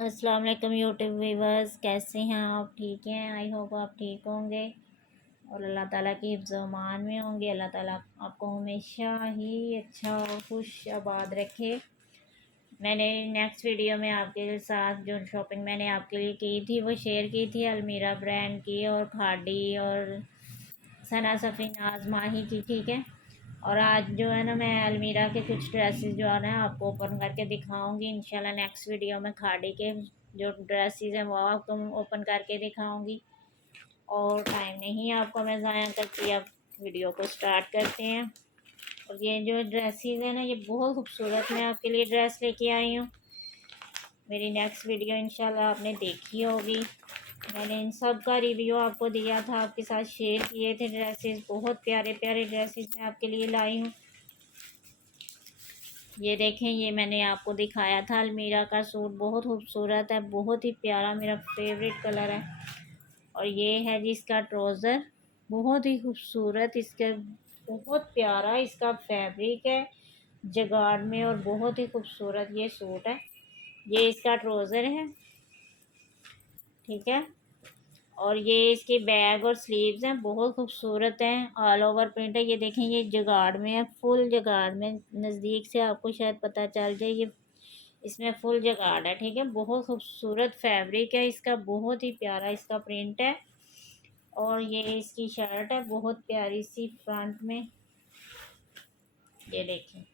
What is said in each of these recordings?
अस्सलाम वालेकुम YouTube viewers, कैसे हैं आप? ठीक हैं? आई होप आप ठीक होंगे और अल्लाह ताला की हिफ्ज़ व अमान में होंगे। अल्लाह ताला आपको हमेशा ही अच्छा और खुश आबाद रखे। मैंने नेक्स्ट वीडियो में आपके साथ जो शॉपिंग मैंने आपके लिए की थी वो शेयर की थी, अलमीरा ब्रांड की और खाड़ी और सना सफ़ी नाज माही की, ठीक है। और आज जो है ना, मैं अलमीरा के कुछ ड्रेसेस जो है ना आपको ओपन करके दिखाऊंगी इंशाल्लाह। नेक्स्ट वीडियो में खाड़ी के जो ड्रेसेस हैं वो आपको ओपन करके दिखाऊंगी। और टाइम नहीं आपको मैं ज़ाया करती, अब वीडियो को स्टार्ट करते हैं। और ये जो ड्रेसेस है ना, ये बहुत खूबसूरत मैं आपके लिए ड्रेस लेके आई हूँ। मेरी नेक्स्ट वीडियो इंशाल्लाह आपने देखी होगी। मैंने इन सब का रिव्यू आपको दिया था, आपके साथ शेयर किए थे ड्रेसेस। बहुत प्यारे प्यारे ड्रेसेस मैं आपके लिए लाई हूँ। ये देखें, ये मैंने आपको दिखाया था अलमीरा का सूट, बहुत खूबसूरत है, बहुत ही प्यारा, मेरा फेवरेट कलर है। और ये है जी इसका ट्राउज़र, बहुत ही खूबसूरत, इसका बहुत प्यारा इसका फैब्रिक है जगाड़ में, और बहुत ही खूबसूरत ये सूट है। ये इसका ट्राउज़र है, ठीक है। और ये इसके बैग और स्लीव्स हैं, बहुत खूबसूरत हैं, ऑल ओवर प्रिंट है। ये देखें, ये जुगाड़ में है, फुल जुगाड़ में, नज़दीक से आपको शायद पता चल जाए, ये इसमें फुल जुगाड़ है, ठीक है। बहुत खूबसूरत फैब्रिक है इसका, बहुत ही प्यारा इसका प्रिंट है। और ये इसकी शर्ट है, बहुत प्यारी सी फ्रंट में, ये देखें,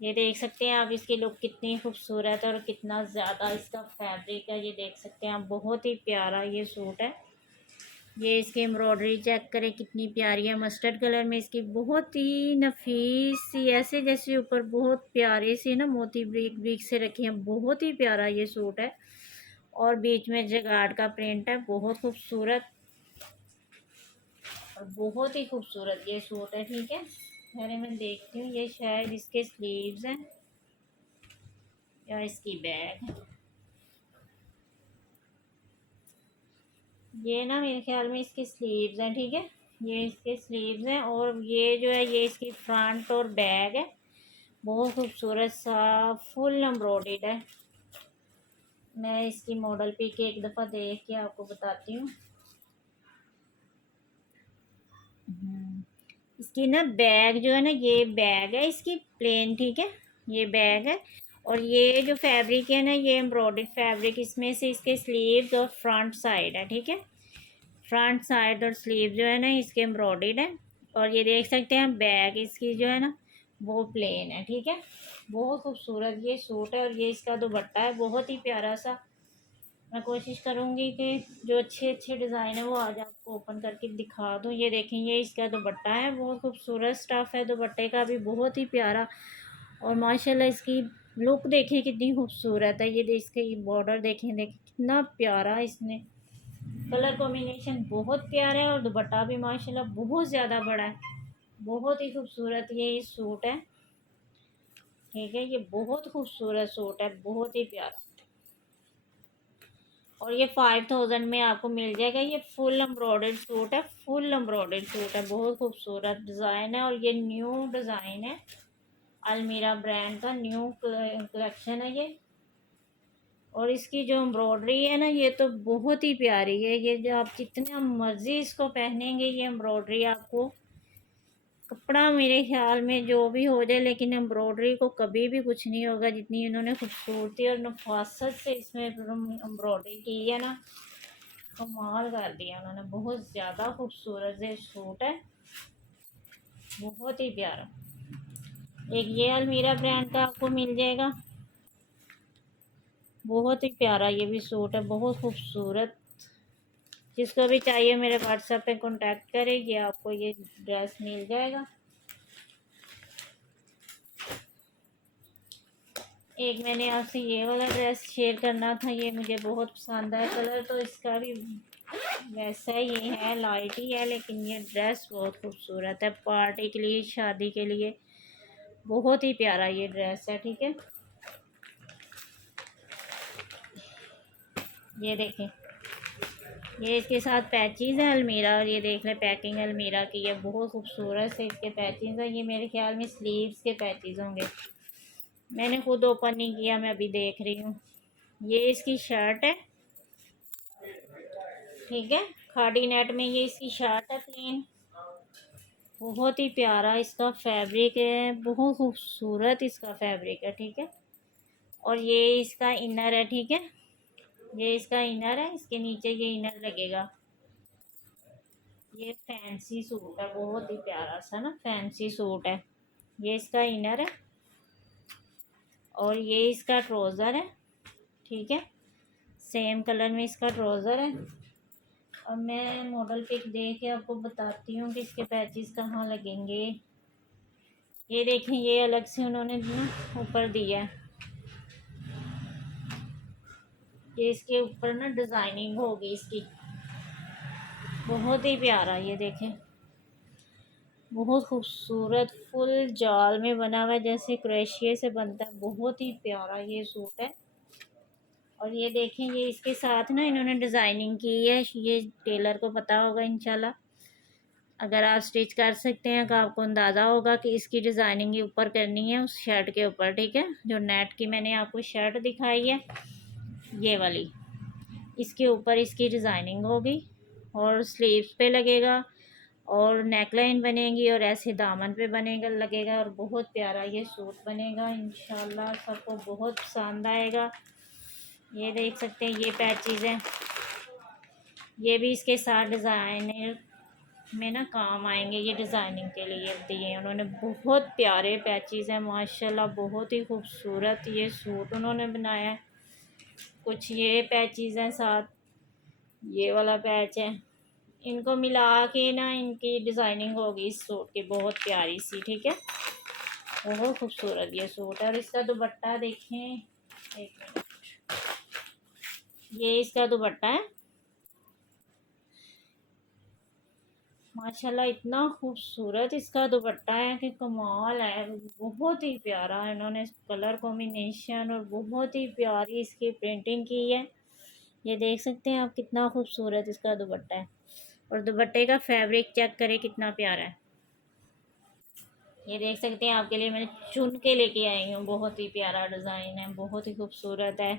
ये देख सकते हैं आप इसकी लुक कितनी खूबसूरत है और कितना ज़्यादा इसका फैब्रिक है, ये देख सकते हैं आप, बहुत ही प्यारा ये सूट है। ये इसकी एम्ब्रॉयडरी चेक करें कितनी प्यारी है, मस्टर्ड कलर में इसकी, बहुत ही नफीस सी, ऐसे जैसे ऊपर बहुत प्यारे से ना मोती ब्रीक ब्रीक से रखे हैं, बहुत ही प्यारा ये सूट है। और बीच में जगाड़ का प्रिंट है, बहुत खूबसूरत और बहुत ही खूबसूरत ये सूट है, ठीक है। पहले मैं देखती हूँ, ये शायद इसके स्लीव्स हैं या इसकी बैग, ये ना मेरे ख्याल में इसकी स्लीव्स हैं, ठीक है। ये इसके स्लीव्स हैं और ये जो है ये इसकी फ्रंट और बैग है, बहुत खूबसूरत सा फुल एम्ब्रॉयडर्ड है। मैं इसकी मॉडल पिक एक दफ़ा देख के आपको बताती हूँ। इसकी ना बैग जो है ना, ये बैग है इसकी प्लेन, ठीक है, ये बैग है। और ये जो फैब्रिक है ना, ये एम्ब्रॉयडर्ड फैब्रिक, इसमें से इसके स्लीव्स और फ्रंट साइड है, ठीक है। फ्रंट साइड और स्लीव जो है ना इसके एम्ब्रॉयडर्ड है। और ये देख सकते हैं बैग इसकी जो है ना वो प्लेन है, ठीक है। बहुत खूबसूरत ये सूट है। और ये इसका दुपट्टा है, बहुत ही प्यारा सा। मैं कोशिश करूँगी कि जो अच्छे अच्छे डिज़ाइन है वो आज आपको ओपन करके दिखा दूँ। ये देखें, ये इसका दुपट्टा है, बहुत खूबसूरत स्टफ़ है दुपट्टे का भी, बहुत ही प्यारा। और माशाल्लाह इसकी लुक देखें कितनी खूबसूरत है। ये इसके बॉर्डर देखें देखें कितना प्यारा, इसने कलर कॉम्बिनेशन बहुत प्यारा है। और दुपट्टा भी माशाल्लाह बहुत ज़्यादा बड़ा है, बहुत ही खूबसूरत ये सूट है, ठीक है। ये बहुत खूबसूरत सूट है, बहुत ही प्यारा। और ये 5000 में आपको मिल जाएगा। ये फुल एम्ब्रॉयडर्ड सूट है, फुल एम्ब्रॉयडर्ड सूट है, बहुत खूबसूरत डिज़ाइन है। और ये न्यू डिज़ाइन है, अलमीरा ब्रांड का न्यू कलेक्शन है ये। और इसकी जो एम्ब्रॉयडरी है ना, ये तो बहुत ही प्यारी है। ये जो आप जितना मर्ज़ी इसको पहनेंगे, ये एम्ब्रॉयडरी आपको, कपड़ा मेरे ख्याल में जो भी हो जाए, लेकिन एम्ब्रॉयडरी को कभी भी कुछ नहीं होगा। जितनी इन्होंने खूबसूरती और नफासत से इसमें एम्ब्रॉयडरी की है ना, कमाल कर दिया उन्होंने, बहुत ज़्यादा खूबसूरत ये सूट है, बहुत ही प्यारा। एक ये अलमीरा ब्रांड का आपको मिल जाएगा, बहुत ही प्यारा ये भी सूट है, बहुत खूबसूरत। जिसको भी चाहिए मेरे व्हाट्सएप पे कांटेक्ट करें, ये आपको ये ड्रेस मिल जाएगा। एक मैंने आपसे ये वाला ड्रेस शेयर करना था, ये मुझे बहुत पसंद है, कलर तो इसका भी वैसा ही है, लाइट ही है, लेकिन ये ड्रेस बहुत खूबसूरत है, पार्टी के लिए, शादी के लिए बहुत ही प्यारा ये ड्रेस है, ठीक है। ये देखें, ये इसके साथ पैचेस हैं अलमीरा, और ये देख लें पैकिंग अलमीरा की, ये बहुत खूबसूरत से इसके पैचेस हैं। ये मेरे ख्याल में स्लीव्स के पैचेस होंगे, मैंने खुद ओपन नहीं किया, मैं अभी देख रही हूँ। ये इसकी शर्ट है, ठीक है। खाड़ी नेट में ये इसकी शर्ट है प्लेन। बहुत ही प्यारा इसका फैब्रिक है, बहुत खूबसूरत इसका फैब्रिक है, ठीक है। और ये इसका इनर है, ठीक है। ये इसका इनर है, इसके नीचे ये इनर लगेगा। ये फैंसी सूट है, बहुत ही प्यारा सा ना फैंसी सूट है। ये इसका इनर है और ये इसका ट्राउज़र है, ठीक है। सेम कलर में इसका ट्राउज़र है। और मैं मॉडल पिक दे के आपको बताती हूँ कि इसके पैचेस कहाँ लगेंगे। ये देखें, ये अलग से उन्होंने ना ऊपर दिया है। ये इसके ऊपर ना डिज़ाइनिंग होगी इसकी, बहुत ही प्यारा। ये देखें, बहुत खूबसूरत फुल जाल में बना हुआ है, जैसे क्रोशिया से बनता है। बहुत ही प्यारा ये सूट है। और ये देखें, ये इसके साथ ना इन्होंने डिज़ाइनिंग की है। ये टेलर को पता होगा इंशाल्लाह। अगर आप स्टिच कर सकते हैं तो आपको अंदाज़ा होगा कि इसकी डिज़ाइनिंग ये ऊपर करनी है उस शर्ट के ऊपर, ठीक है। जो नेट की मैंने आपको शर्ट दिखाई है, ये वाली, इसके ऊपर इसकी डिज़ाइनिंग होगी और स्लीव्स पे लगेगा और नेकलाइन बनेगी और ऐसे दामन पे बनेगा लगेगा। और बहुत प्यारा ये सूट बनेगा इंशाल्लाह, सबको बहुत पसंद आएगा। ये देख सकते हैं, ये पैचेस हैं। ये भी इसके साथ डिज़ाइनर में ना काम आएंगे। ये डिज़ाइनिंग के लिए दिए उन्होंने, बहुत प्यारे पैचेस हैं माशाल्लाह, बहुत ही खूबसूरत ये सूट उन्होंने बनाया है। कुछ ये पैचेस हैं साथ, ये वाला पैच है। इनको मिला के ना इनकी डिज़ाइनिंग होगी इस सूट की, बहुत प्यारी सी, ठीक है। बहुत खूबसूरत ये सूट है। और इसका दुपट्टा देखें, एक मिनट, ये इसका दुपट्टा है माशाल्लाह, इतना खूबसूरत इसका दुपट्टा है कि कमाल है। बहुत ही प्यारा इन्होंने कलर कॉम्बिनेशन और बहुत ही प्यारी इसकी प्रिंटिंग की है। ये देख सकते हैं आप, कितना खूबसूरत इसका दुपट्टा है। और दुपट्टे का फैब्रिक चेक करें कितना प्यारा है। ये देख सकते हैं, आपके लिए मैंने चुन के लेके आई हूँ। बहुत ही प्यारा डिज़ाइन है, बहुत ही खूबसूरत है,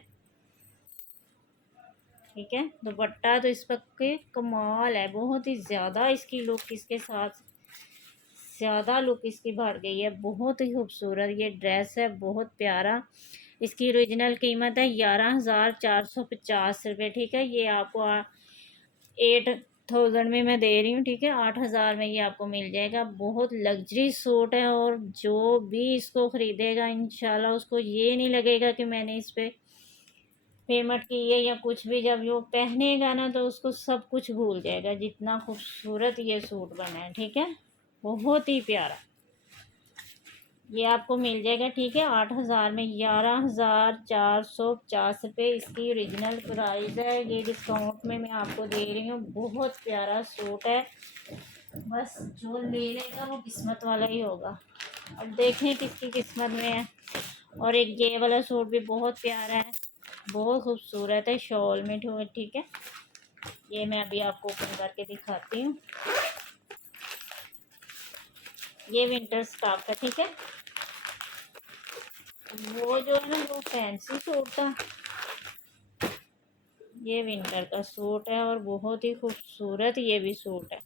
ठीक है। दुपट्टा तो इस वक्त के कमाल है, बहुत ही ज़्यादा इसकी लुक इसके साथ ज़्यादा लुक इसकी बढ़ गई है। बहुत ही खूबसूरत ये ड्रेस है, बहुत प्यारा। इसकी ओरिजिनल कीमत है 11,450 रुपये, ठीक है। ये आपको 8,000 में मैं दे रही हूँ, ठीक है। 8,000 में ये आपको मिल जाएगा। बहुत लग्जरी सूट है और जो भी इसको ख़रीदेगा इंशाल्लाह उसको ये नहीं लगेगा कि मैंने इस पर पेमेंट की है या कुछ भी। जब वो पहनेगा ना तो उसको सब कुछ भूल जाएगा, जितना खूबसूरत ये सूट बना है, ठीक है। बहुत ही प्यारा ये आपको मिल जाएगा, ठीक है। 8,000 में 11,450 रुपये इसकी ओरिजिनल प्राइस है। ये डिस्काउंट में मैं आपको दे रही हूँ। बहुत प्यारा सूट है, बस जो ले लेगा वो किस्मत वाला ही होगा। अब देखें किसकी किस्मत में है। और एक ये वाला सूट भी बहुत प्यारा है, बहुत खूबसूरत है, शॉल में, ठीक है। ये मैं अभी आपको ओपन करके दिखाती हूँ। ये विंटर स्टॉक है, ठीक है। वो जो है ना वो फैंसी सूट था, ये विंटर का सूट है और बहुत ही खूबसूरत ये भी सूट है।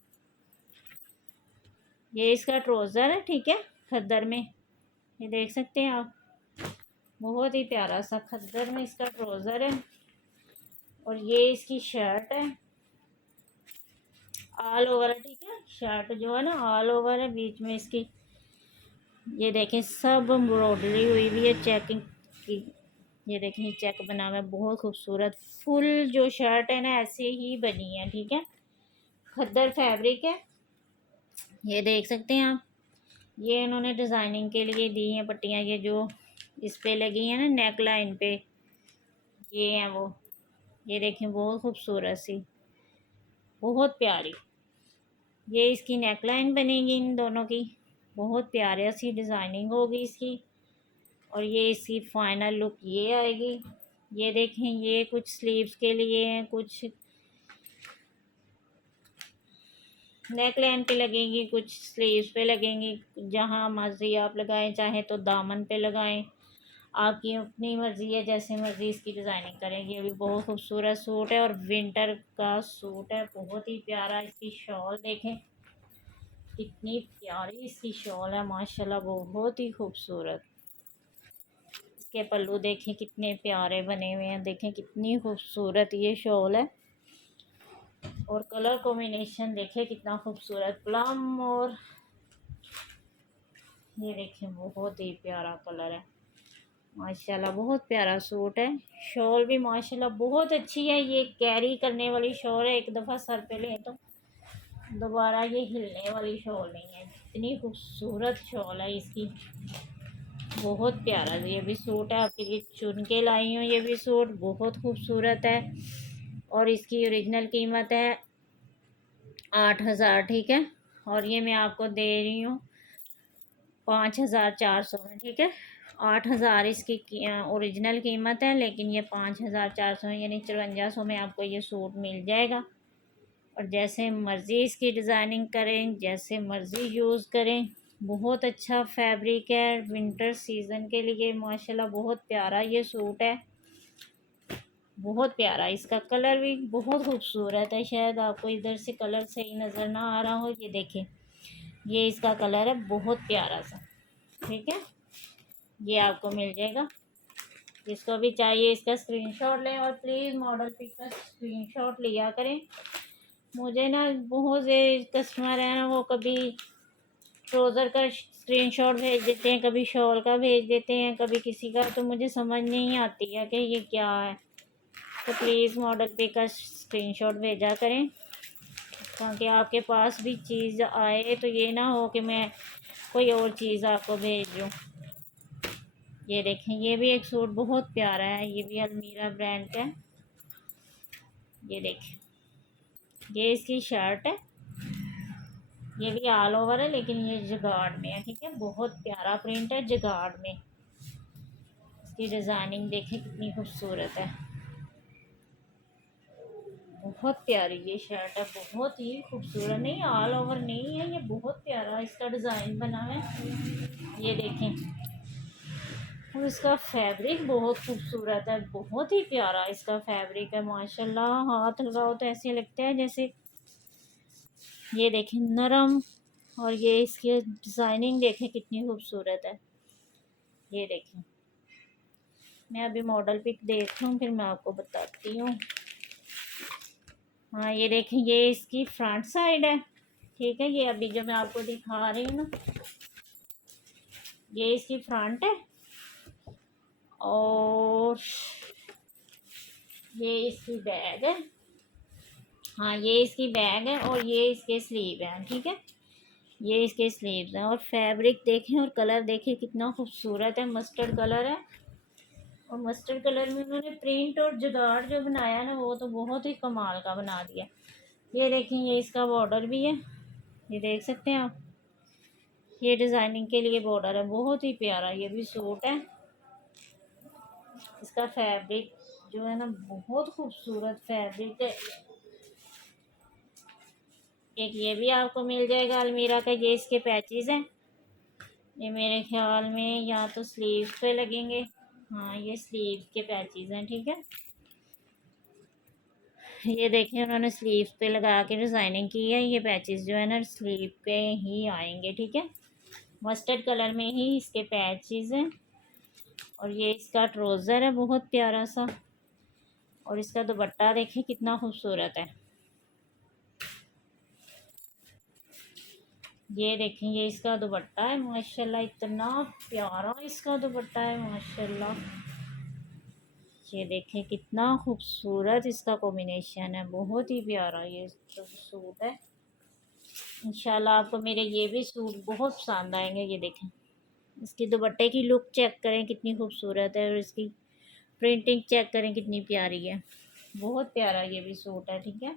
ये इसका ट्राउज़र है, ठीक है, खद्दर में। ये देख सकते हैं आप, बहुत ही प्यारा सा खद्दर में इसका ट्राउज़र है। और ये इसकी शर्ट है, ऑल ओवर है, ठीक है। शर्ट जो है ना ऑल ओवर है, बीच में इसकी ये देखें सब एम्ब्रॉयडरी हुई हुई है चेकिंग की। ये देखें चेक बना हुआ है, बहुत खूबसूरत। फुल जो शर्ट है ना ऐसे ही बनी है, ठीक है। खद्दर फैब्रिक है, ये देख सकते हैं आप। ये इन्होंने डिज़ाइनिंग के लिए दी हैं पट्टियाँ, ये जो इस पे लगी हैं ना नेक लाइन पे, ये हैं वो। ये देखें बहुत खूबसूरत सी, बहुत प्यारी ये इसकी नेक लाइन बनेगी इन दोनों की। बहुत प्यारी सी डिज़ाइनिंग होगी इसकी। और ये इसकी फाइनल लुक ये आएगी। ये देखें, ये कुछ स्लीव्स के लिए हैं, कुछ नेक लाइन पे लगेंगी, कुछ स्लीव्स पे लगेंगी। जहाँ मर्जी आप लगाएं, चाहे तो दामन पे लगाएं। आपकी अपनी मर्ज़ी है, जैसे मर्ज़ी इसकी डिज़ाइनिंग करें। ये भी बहुत खूबसूरत सूट है और विंटर का सूट है, बहुत ही प्यारा। इसकी शॉल देखें कितनी प्यारी इसकी शॉल है माशाल्लाह, बहुत ही खूबसूरत। इसके पल्लू देखें कितने प्यारे बने हुए हैं, देखें कितनी खूबसूरत ये शॉल है। और कलर कॉम्बिनेशन देखें कितना खूबसूरत, प्लम और ये देखें बहुत ही प्यारा कलर है माशाल्लाह, बहुत प्यारा सूट है। शॉल भी माशाल्लाह बहुत अच्छी है, ये कैरी करने वाली शॉल है, एक दफ़ा सर पे लें तो दोबारा ये हिलने वाली शॉल नहीं है। इतनी खूबसूरत शॉल है इसकी, बहुत प्यारा। ये भी सूट है आपके लिए चुन के लाई हूँ, ये भी सूट बहुत खूबसूरत है। और इसकी ओरिजिनल कीमत है 8,000, ठीक है। और ये मैं आपको दे रही हूँ 5,400 में, ठीक है। 8,000 इसकी ओरिजिनल कीमत है, लेकिन ये 5,400 यानी 5400 में आपको ये सूट मिल जाएगा। और जैसे मर्ज़ी इसकी डिज़ाइनिंग करें, जैसे मर्ज़ी यूज़ करें, बहुत अच्छा फैब्रिक है विंटर सीज़न के लिए माशाल्लाह, बहुत प्यारा ये सूट है, बहुत प्यारा। इसका कलर भी बहुत खूबसूरत है, शायद आपको इधर से कलर सही नज़र ना आ रहा हो, ये देखें ये इसका कलर है बहुत प्यारा सा, ठीक है। ये आपको मिल जाएगा, जिसको भी चाहिए इसका स्क्रीनशॉट लें और प्लीज़ मॉडल पिक का स्क्रीनशॉट लिया करें। मुझे ना बहुत से कस्टमर हैं ना, वो कभी ट्राउज़र का स्क्रीनशॉट भेज देते हैं, कभी शॉल का भेज देते हैं, कभी किसी का, तो मुझे समझ नहीं आती है कि ये क्या है। तो प्लीज़ मॉडल पे का स्क्रीनशॉट भेजा करें, ताकि आपके पास भी चीज़ आए तो ये ना हो कि मैं कोई और चीज़ आपको भेज दूँ। ये देखें ये भी एक सूट बहुत प्यारा है, ये भी अलमीरा ब्रांड का है। ये देखें ये इसकी शर्ट है, ये भी ऑल ओवर है, लेकिन ये जगाड़ में है, ठीक है। बहुत प्यारा प्रिंट है जगाड़ में। इसकी डिज़ाइनिंग देखें कितनी खूबसूरत है, बहुत प्यारी ये शर्ट है, बहुत ही खूबसूरत। नहीं ऑल ओवर नहीं है, ये बहुत प्यारा इसका डिज़ाइन बना है, ये देखें। और इसका फैब्रिक बहुत खूबसूरत है, बहुत ही प्यारा इसका फैब्रिक है माशाल्लाह। हाथ लगाओ तो ऐसे लगता है जैसे, ये देखें नरम। और ये इसकी डिज़ाइनिंग देखें कितनी खूबसूरत है, ये देखें। मैं अभी मॉडल पिक देख लूँ फिर मैं आपको बताती हूँ। हाँ ये देखें ये इसकी फ्रंट साइड है, ठीक है। ये अभी जो मैं आपको दिखा रही हूँ ना, ये इसकी फ्रंट है। और ये इसकी बैग है, हाँ ये इसकी बैग है। और ये इसके स्लीव है, ठीक है। ये इसके स्लीव्स हैं। और फैब्रिक देखें और कलर देखें कितना खूबसूरत है, मस्टर्ड कलर है। और मस्टर्ड कलर में उन्होंने प्रिंट और जुगाड़ जो बनाया ना, वो तो बहुत ही कमाल का बना दिया। ये देखें ये इसका बॉर्डर भी है, ये देख सकते हैं आप, ये डिज़ाइनिंग के लिए बॉर्डर है, बहुत ही प्यारा ये भी सूट है। इसका फैब्रिक जो है ना बहुत खूबसूरत फैब्रिक है। एक ये भी आपको मिल जाएगा अलमीरा का, ये इसके पैचेस हैं। ये मेरे ख्याल में या तो स्लीव पे लगेंगे, हाँ ये स्लीव के पैचेस हैं, ठीक है। ये देखें उन्होंने स्लीव पे लगा के डिज़ाइनिंग की है, ये पैचेस जो है ना स्लीव पे ही आएंगे, ठीक है। मस्टर्ड कलर में ही इसके पैचेस हैं। और ये इसका ट्राउज़र है बहुत प्यारा सा। और इसका दुपट्टा देखें कितना खूबसूरत है, ये देखें ये इसका दुपट्टा है माशाल्लाह, इतना प्यारा इसका दुपट्टा है माशाल्लाह। ये देखें कितना खूबसूरत इसका कॉम्बिनेशन है, बहुत ही प्यारा ये सूट है। इंशाल्लाह आपको मेरे ये भी सूट बहुत पसंद आएंगे। ये देखें इसकी दुपट्टे की लुक चेक करें कितनी खूबसूरत है, और इसकी प्रिंटिंग चेक करें कितनी प्यारी है, बहुत प्यारा ये भी सूट है, ठीक है।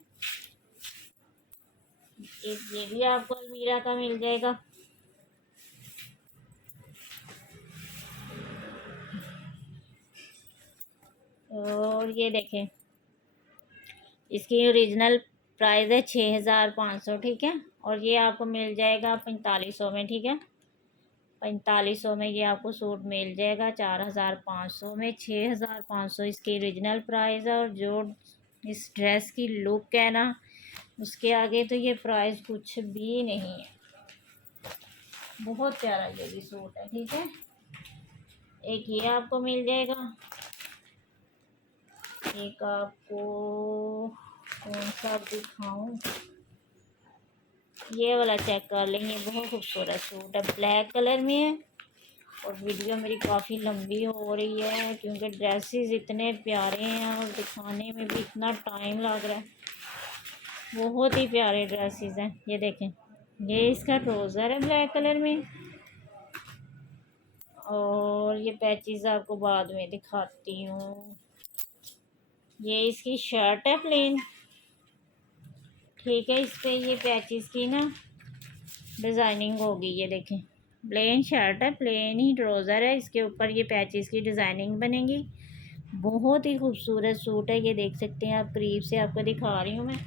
एक ये भी आपको अलमीरा का मिल जाएगा। और ये देखें इसकी ओरिजिनल प्राइस है 6,500, ठीक है। और ये आपको मिल जाएगा 4500 में, ठीक है। 4500 में ये आपको सूट मिल जाएगा। 4500 में 6500 इसकी ओरिजिनल प्राइस है। और जो इस ड्रेस की लुक है ना, उसके आगे तो ये प्राइस कुछ भी नहीं है। बहुत प्यारा ये भी सूट है, ठीक है। एक ये आपको मिल जाएगा। एक आपको कौन सा दिखाऊं, ये वाला चेक कर लेंगे। बहुत खूबसूरत सूट है, ब्लैक कलर में है। और वीडियो मेरी काफ़ी लंबी हो रही है क्योंकि ड्रेसेस इतने प्यारे हैं और दिखाने में भी इतना टाइम लग रहा है। बहुत ही प्यारे ड्रेसेस हैं। ये देखें, ये इसका ट्राउज़र है ब्लैक कलर में। और ये पैचेस आपको बाद में दिखाती हूँ। ये इसकी शर्ट है प्लेन, ठीक है। इस पर ये पैचेस की ना डिज़ाइनिंग होगी। ये देखें, प्लेन शर्ट है, प्लेन ही ट्राउज़र है, इसके ऊपर ये पैचेस की डिज़ाइनिंग बनेगी। बहुत ही खूबसूरत सूट है। ये देख सकते हैं आप, करीब से आपको दिखा रही हूँ मैं।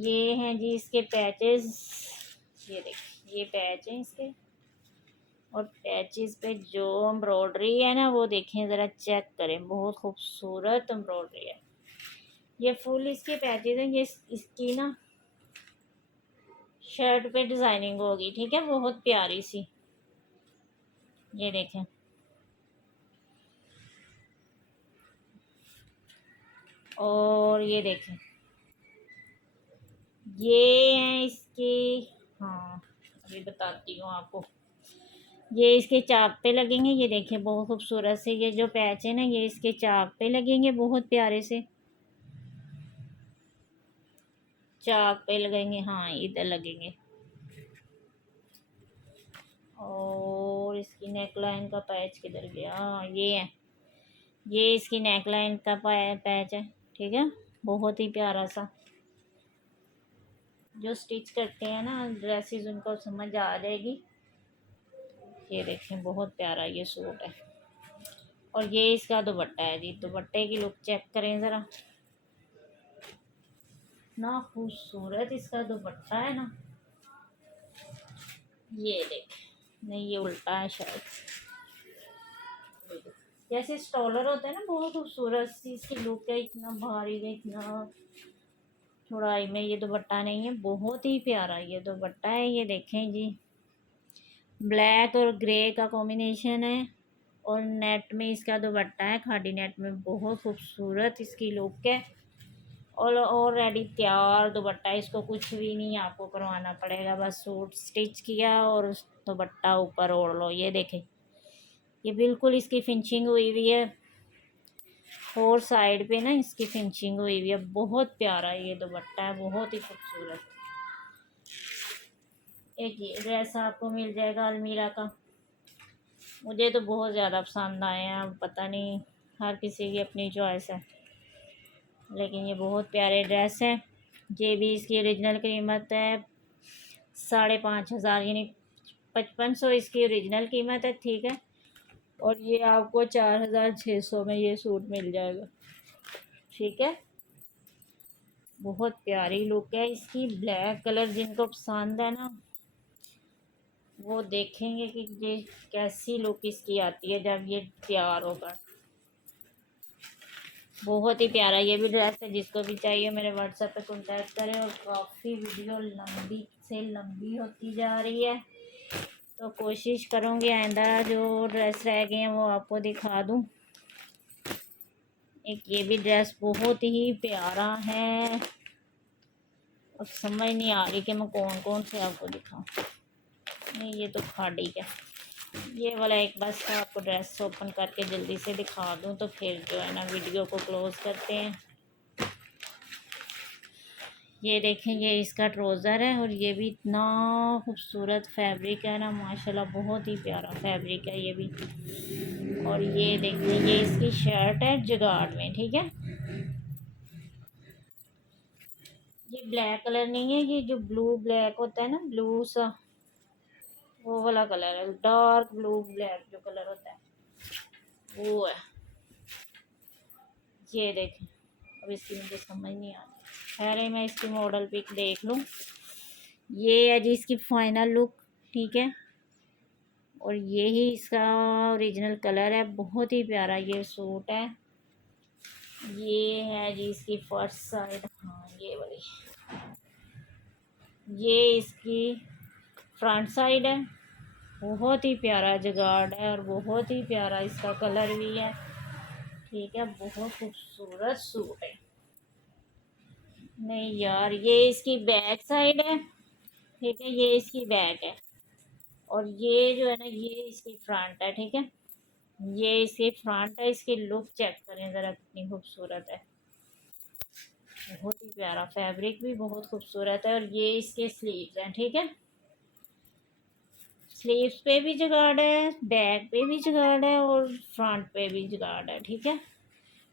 ये हैं जी इसके पैचेस। ये देखिए, ये पैच हैं इसके। और पैचेस पे जो एम्ब्रॉयडरी है ना, वो देखें ज़रा, चेक करें, बहुत खूबसूरत एम्ब्रॉयडरी है। ये फुल इसके पैचेस हैं। ये इसकी ना शर्ट पे डिज़ाइनिंग होगी, ठीक है, बहुत प्यारी सी। ये देखें, और ये देखें, ये हैं इसकी, हाँ अभी बताती हूँ आपको। ये इसके चाक पे लगेंगे। ये देखें, बहुत खूबसूरत से ये जो पैच है ना, ये इसके चाक पे लगेंगे, बहुत प्यारे से चाक पे लगेंगे। हाँ, इधर लगेंगे। और इसकी नेक लाइन का पैच किधर गया? ये है, ये इसकी नेक लाइन का पैच है, ठीक है। बहुत ही प्यारा सा। जो स्टिच करते हैं ना ड्रेसेस, उनको समझ आ जाएगी। ये देखें, बहुत प्यारा ये सूट है। और ये इसका दुपट्टा है जी। दुपट्टे की लुक चेक करें ज़रा, ना खूबसूरत इसका दुपट्टा है ना। ये देख, नहीं ये उल्टा है शायद। जैसे स्टॉलर होता है ना, बहुत खूबसूरत सी इसकी लुक है। इतना भारी है, इतना चौड़ाई में ये दुपट्टा नहीं है। बहुत ही प्यारा ये दुपट्टा है। ये देखें जी, ब्लैक और ग्रे का कॉम्बिनेशन है। और नेट में इसका दुपट्टा है, खादी नेट में। बहुत खूबसूरत इसकी लुक है। और ऑलरेडी तैयार दुपट्टा, इसको कुछ भी नहीं आपको करवाना पड़ेगा, बस सूट स्टिच किया और दुपट्टा ऊपर ओढ़ लो। ये देखें, ये बिल्कुल इसकी फिनिशिंग हुई हुई है। फोर साइड पे ना इसकी फिनिशिंग हुई हुई है। बहुत प्यारा ये दुपट्टा है, बहुत ही खूबसूरत। एक ये ड्रेस आपको मिल जाएगा अलमीरा का। मुझे तो बहुत ज़्यादा पसंद आए हैं। अब पता नहीं, हर किसी की अपनी चॉइस है, लेकिन ये बहुत प्यारे ड्रेस है। ये भी इसकी ओरिजिनल कीमत है 5,500, यानी 5500 इसकी ओरिजिनल कीमत है, ठीक है। और ये आपको 4,600 में ये सूट मिल जाएगा, ठीक है। बहुत प्यारी लुक है इसकी। ब्लैक कलर जिनको पसंद है ना, वो देखेंगे कि ये कैसी लुक इसकी आती है जब ये तैयार होगा। बहुत ही प्यारा ये भी ड्रेस है। जिसको भी चाहिए मेरे व्हाट्सएप पे कॉन्टैक्ट करें। और काफ़ी वीडियो लंबी से लंबी होती जा रही है, तो कोशिश करूँगी आइंदा जो ड्रेस रह गए हैं वो आपको दिखा दूँ। एक ये भी ड्रेस बहुत ही प्यारा है। अब समझ नहीं आ रही कि मैं कौन कौन से आपको दिखाऊँ। नहीं, ये तो खाड़ी का। ये वाला एक बस आपको ड्रेस ओपन करके जल्दी से दिखा दूँ, तो फिर जो है ना वीडियो को क्लोज़ करते हैं। ये देखें, ये इसका ट्राउज़र है। और ये भी इतना खूबसूरत फैब्रिक है ना, माशाल्लाह, बहुत ही प्यारा फैब्रिक है ये भी। और ये देखें, ये इसकी शर्ट है जुगाड़ में, ठीक है। ये ब्लैक कलर नहीं है, ये जो ब्लू ब्लैक होता है ना, ब्लू सा, वो वाला कलर है। डार्क ब्लू ब्लैक जो कलर होता है वो है। ये देखें, अब इसकी मुझे समझ नहीं आ रही। खैर है, मैं इसकी मॉडल पिक देख लूँ। ये है जी इसकी फाइनल लुक, ठीक है। और ये ही इसका ओरिजिनल कलर है। बहुत ही प्यारा ये सूट है। ये है जी इसकी फर्स्ट साइड, हाँ ये वाली, ये इसकी फ्रंट साइड है। बहुत ही प्यारा जगाड़ है और बहुत ही प्यारा इसका कलर भी है। ठीक है, बहुत खूबसूरत सूट है। नहीं यार, ये इसकी बैक साइड है। ठीक है, ये इसकी बैक है और ये जो है ना ये इसकी फ्रंट है। ठीक है, ये इसकी फ्रंट है। इसकी लुक चेक करें ज़रा कितनी खूबसूरत है। बहुत ही प्यारा, फैब्रिक भी बहुत खूबसूरत है। और ये इसके स्लीव्स हैं। ठीक है, स्लीव्स पे भी जुगाड़ है, बैक पे भी जुगाड़ है और फ्रंट पे भी जुगाड़ है। ठीक है,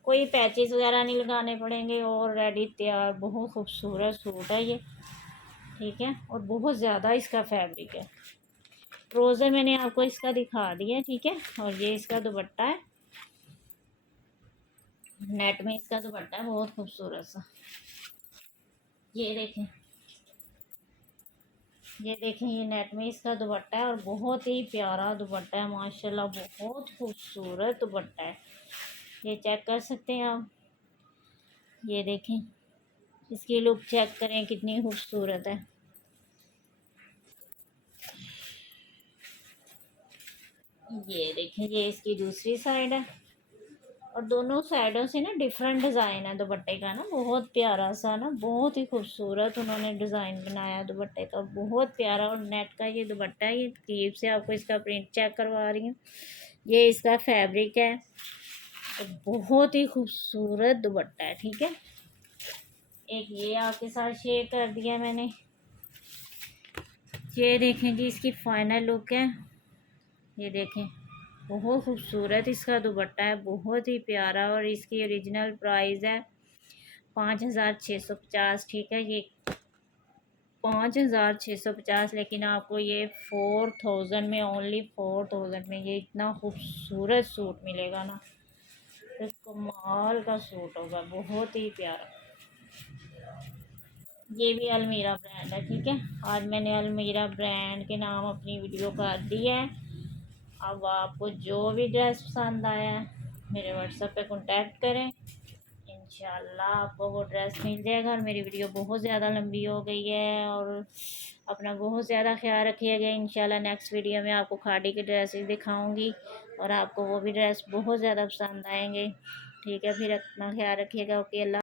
कोई पैचेस वगैरह नहीं लगाने पड़ेंगे और रेडी तैयार। बहुत खूबसूरत सूट है ये। ठीक है, और बहुत ज़्यादा इसका फैब्रिक है। ट्राउज़र मैंने आपको इसका दिखा दिया। ठीक है, और ये इसका दुपट्टा है, नेट में इसका दुपट्टा है बहुत खूबसूरत सा। ये देखें, ये देखें, ये नेट में इसका दुपट्टा है और बहुत ही प्यारा दुपट्टा है माशाल्लाह। बहुत खूबसूरत दुपट्टा है, ये चेक कर सकते हैं आप। ये देखें, इसकी लुक चेक करें कितनी खूबसूरत है। ये देखें, ये इसकी दूसरी साइड है और दोनों साइडों से ना डिफरेंट डिज़ाइन है दुपट्टे का ना। बहुत प्यारा सा ना, बहुत ही खूबसूरत उन्होंने डिज़ाइन बनाया दुपट्टे का, बहुत प्यारा। और नेट का ये दुपट्टा है। ये करीब से आपको इसका प्रिंट चेक करवा रही हूँ। ये इसका फैब्रिक है और बहुत ही खूबसूरत दुपट्टा है। ठीक है, एक ये आपके साथ शेयर कर दिया मैंने। ये देखें जी इसकी फाइनल लुक है। ये देखें, बहुत खूबसूरत इसका दुपट्टा है, बहुत ही प्यारा। और इसकी ओरिजिनल प्राइस है 5,650। ठीक है, ये 5,650, लेकिन आपको ये 4,000 में, ओनली 4,000 में ये इतना खूबसूरत सूट मिलेगा ना। तो कमाल का सूट होगा, बहुत ही प्यारा। ये भी अलमीरा ब्रांड है। ठीक है, आज मैंने अलमीरा ब्रांड के नाम अपनी वीडियो कर दी है। अब आपको जो भी ड्रेस पसंद आया है मेरे व्हाट्सएप पे कांटेक्ट करें, इंशाल्लाह आपको वो ड्रेस मिल जाएगा। और मेरी वीडियो बहुत ज़्यादा लंबी हो गई है और अपना बहुत ज़्यादा ख्याल रखिएगा। इंशाल्लाह नेक्स्ट वीडियो में आपको खादी के ड्रेसेस दिखाऊंगी और आपको वो भी ड्रेस बहुत ज़्यादा पसंद आएंगे। ठीक है, फिर अपना ख्याल रखिएगा। ओके, अल्लाह।